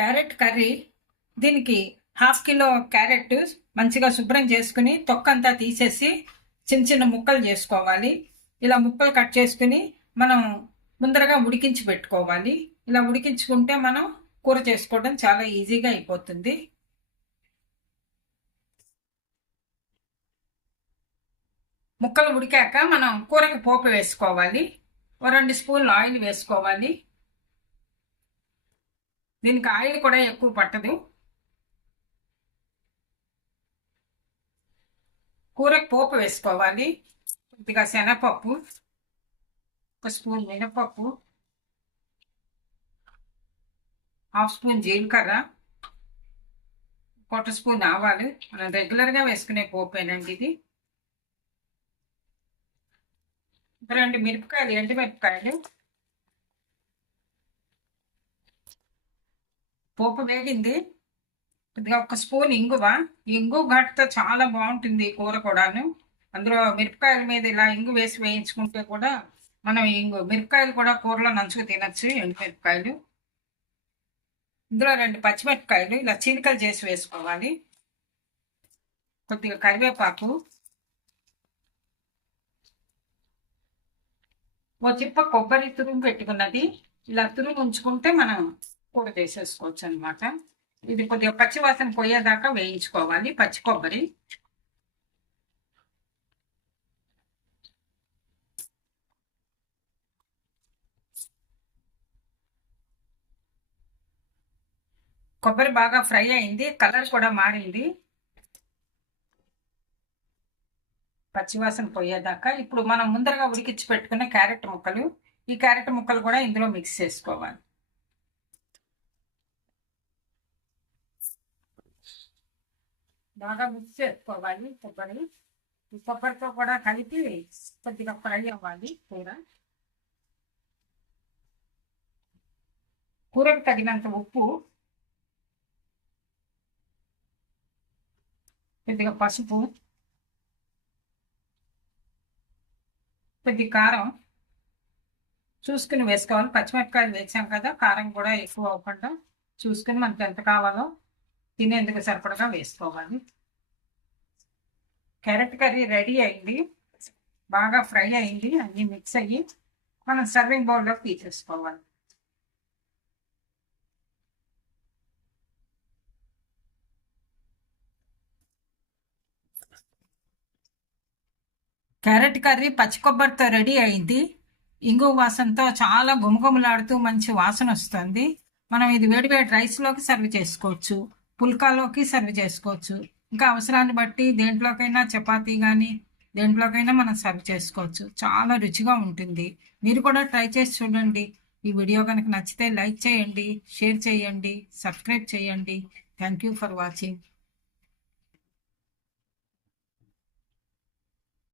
Carrot curry దీనికి half kilo carrot మంచిగా శుభ్రం చేసుకుని తొక్కంతా తీసేసి చిన్న చిన్న ముక్కలు చేసుకోవాలి. ఇలా ముక్కలు కట్ చేసుకుని మనం ముందరగా ఉడికించి పెట్టుకోవాలి. ఇలా ఉడికించుకుంటే మనం కూర చేసుకోవడం చాలా ఈజీగా అయిపోతుంది. ముక్కలు ఉడికాక మనం కూరకి పోపు వేసుకోవాలి. ఓ రెండు స్పూన్లు ఆయిల్ వేసుకోవాలి. దీనికి ఆయిల్ కూడా ఎక్కువ పట్టదు. కూరకు పోపు వేసుకోవాలి. కొద్దిగా శనగపప్పు ఒక స్పూన్ మినపప్పు హాఫ్ స్పూన్ జీలకర్ర కొట్ట స్పూన్ ఆవాలు. మనం రెగ్యులర్గా వేసుకునే పోపేనండి ఇది. రెండు మిరపకాయలు ఎండు మిరపకాయలు పోపు వేగింది. కొద్దిగా ఒక స్పూన్ ఇంగువ. ఇంగు ఘాటుతో చాలా బాగుంటుంది ఈ కూర కూడాను. అందులో మిరపకాయల మీద ఇలా ఇంగు వేసి వేయించుకుంటే కూడా మనం ఇంగు మిరపకాయలు కూడా కూరలో నంచుకు తినచ్చు ఎండు మిరపకాయలు. ఇందులో రెండు పచ్చిమిరపకాయలు ఇలా చీలికలు చేసి వేసుకోవాలి. కొద్దిగా కరివేపాకు. ఓ చిప్ప కొబ్బరి తురుము పెట్టుకున్నది. ఇలా తురుము ఉంచుకుంటే మనం కూడా చేసేసుకోవచ్చు అనమాట ఇది కొద్దిగా పచ్చివాసన పోయేదాకా వేయించుకోవాలి పచ్చి కొబ్బరి. కొబ్బరి బాగా ఫ్రై అయింది కలర్ కూడా మారింది. పచ్చివాసన పోయేదాకా ఇప్పుడు మనం ముందరగా ఉడికించి పెట్టుకున్న క్యారెట్ ముక్కలు ఈ క్యారెట్ ముక్కలు కూడా ఇందులో మిక్స్ చేసుకోవాలి. బాగా మిక్స్ చేసుకోవాలి కొబ్బరి ఈ కొబ్బరితో కూడా కలిపి కొద్దిగా ఫ్రై అవ్వాలి కూర. కూరకు తగినంత ఉప్పు. కొద్దిగా పసుపు. కొద్ది కారం. చూసుకుని వేసుకోవాలి. పచ్చిమిరపకాయలు వేసాం కదా కారం కూడా ఎక్కువ అవ్వకుండా చూసుకుని మనకి ఎంత కావాలో తినేందుకు సరిపడగా వేసుకోవాలి. క్యారెట్ కర్రీ రెడీ అయింది. బాగా ఫ్రై అయింది. అన్నీ మిక్స్ అయ్యి మనం సర్వింగ్ బౌల్లోకి తీసేసుకోవాలి. క్యారెట్ కర్రీ పచ్చి కొబ్బరితో రెడీ అయింది. ఇంగు వాసనతో చాలా గుమగుమలాడుతూ మంచి వాసన వస్తుంది. మనం ఇది వేడివేడి రైస్లోకి సర్వ్ చేసుకోవచ్చు. పుల్కాలోకి సర్వ్ చేసుకోవచ్చు. ఇంకా అవసరాన్ని బట్టి దేంట్లోకైనా చపాతీ కానీ దేంట్లోకైనా మనం సర్వ్ చేసుకోవచ్చు. చాలా రుచిగా ఉంటుంది. మీరు కూడా ట్రై చేసి చూడండి. ఈ వీడియో కనుక నచ్చితే లైక్ చేయండి షేర్ చేయండి సబ్స్క్రైబ్ చేయండి. Thank you for watching.